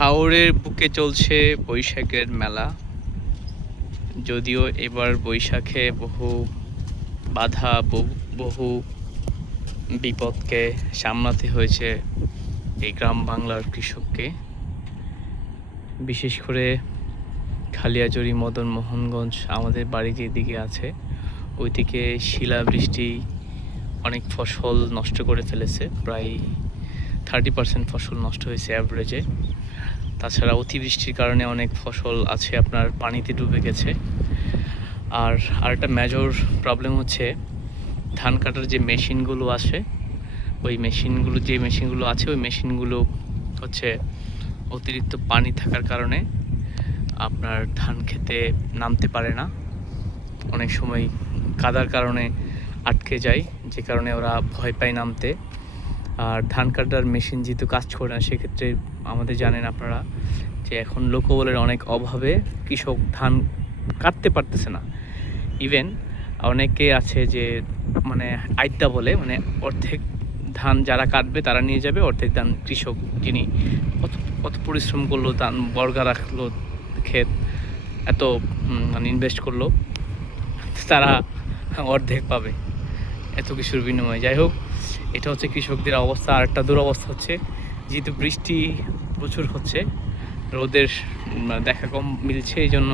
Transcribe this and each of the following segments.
হাওরের বুকে চলছে বৈশাখের মেলা। যদিও এবার বৈশাখে বহু বাধা, বহু বিপদকে সামলাতে হয়েছে এই গ্রাম বাংলার কৃষককে। বিশেষ করে খালিয়াজুড়ি, মদন মোহনগঞ্জ আমাদের বাড়ি যেদিকে আছে ওইদিকে শিলাবৃষ্টি অনেক ফসল নষ্ট করে ফেলেছে। প্রায় 30% ফসল নষ্ট হয়েছে অ্যাভারেজে। তাছাড়া অতিবৃষ্টির কারণে অনেক ফসল আছে আপনার পানিতে ডুবে গেছে। আর একটা মেজর প্রবলেম হচ্ছে ধান কাটার যে মেশিনগুলো আছে ওই মেশিনগুলো হচ্ছে অতিরিক্ত পানি থাকার কারণে আপনার ধান খেতে নামতে পারে না। অনেক সময় কাদার কারণে আটকে যায়, যে কারণে ওরা ভয় পায় নামতে। আর ধান কাটার মেশিন যেহেতু কাজ করে না, সেক্ষেত্রে আমাদের জানেন আপনারা যে এখন লোকবলের অনেক অভাবে কৃষক ধান কাটতে পারতেছে না। ইভেন অনেকে আছে যে আইডা বলে, অর্ধেক ধান যারা কাটবে তারা নিয়ে যাবে, অর্ধেক ধান কৃষক যিনি কত পরিশ্রম করলো, ধান বর্গা রাখলো, ক্ষেত এত ইনভেস্ট করলো, তারা অর্ধেক পাবে এত কিছুর বিনিময়ে। যাই হোক, এটা হচ্ছে কৃষকদের অবস্থা। আর একটা দুরবস্থা হচ্ছে যেহেতু বৃষ্টি প্রচুর হচ্ছে, রোদের দেখা কম মিলছে, এই জন্য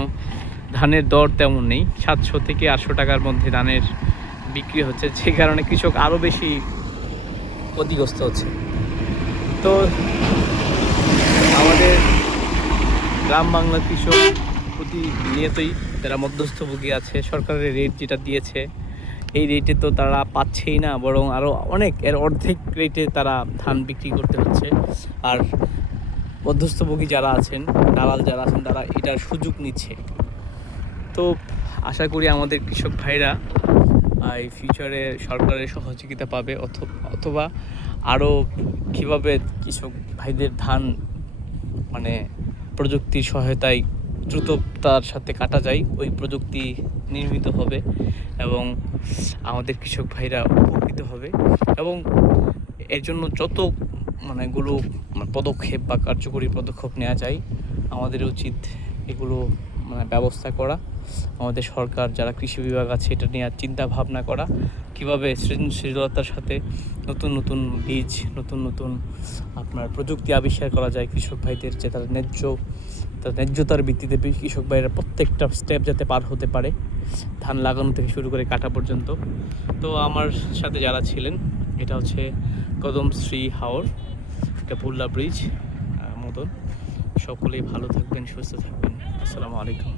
ধানের দর তেমন নেই। 700 থেকে 800 টাকার মধ্যে ধানের বিক্রি হচ্ছে, যে কারণে কৃষক আরও বেশি ক্ষতিগ্রস্ত হচ্ছে। তো আমাদের গ্রাম বাংলার কৃষক প্রতিনিয়তই তারা মধ্যস্থভোগী আছে। সরকারের রেট যেটা দিয়েছে এই রেটে তো তারা পাচ্ছেই না, বরং আরও এর অর্ধেক রেটে তারা ধান বিক্রি করতে হচ্ছে। আর মধ্যস্থভোগী যারা আছেন, দালাল যারা আছেন, তারা এটার সুযোগ নিচ্ছে। তো আশা করি আমাদের কৃষক ভাইরা এই ফিউচারে সরকারের সহযোগিতা পাবে, অথবা আরও কীভাবে কৃষক ভাইদের ধান প্রযুক্তির সহায়তায় দ্রুততার সাথে কাটা যায় ওই প্রযুক্তি নির্মিত হবে এবং আমাদের কৃষক ভাইরা উপকৃত হবে। এবং এর জন্য যত পদক্ষেপ বা কার্যকরী পদক্ষেপ নেওয়া যায়, আমাদের উচিত এগুলো ব্যবস্থা করা। আমাদের সরকার যারা কৃষি বিভাগ আছে এটা নিয়ে চিন্তা ভাবনা করা, কীভাবে সৃজনশীলতার সাথে নতুন নতুন বীজ, নতুন আপনার প্রযুক্তি আবিষ্কার করা যায় কৃষক ভাইদের, যে তার ন্যায্যতার ভিত্তিতে কৃষক ভাইরা প্রত্যেকটা স্টেপ যাতে পার হতে পারে, ধান লাগানো থেকে শুরু করে কাটা পর্যন্ত। তো আমার সাথে যারা ছিলেন, এটা হচ্ছে কদমশ্রী হাওর, এটা পুল্লা ব্রিজ মতন। সকলেই ভালো থাকবেন, সুস্থ থাকবেন। আসসালামু আলাইকুম।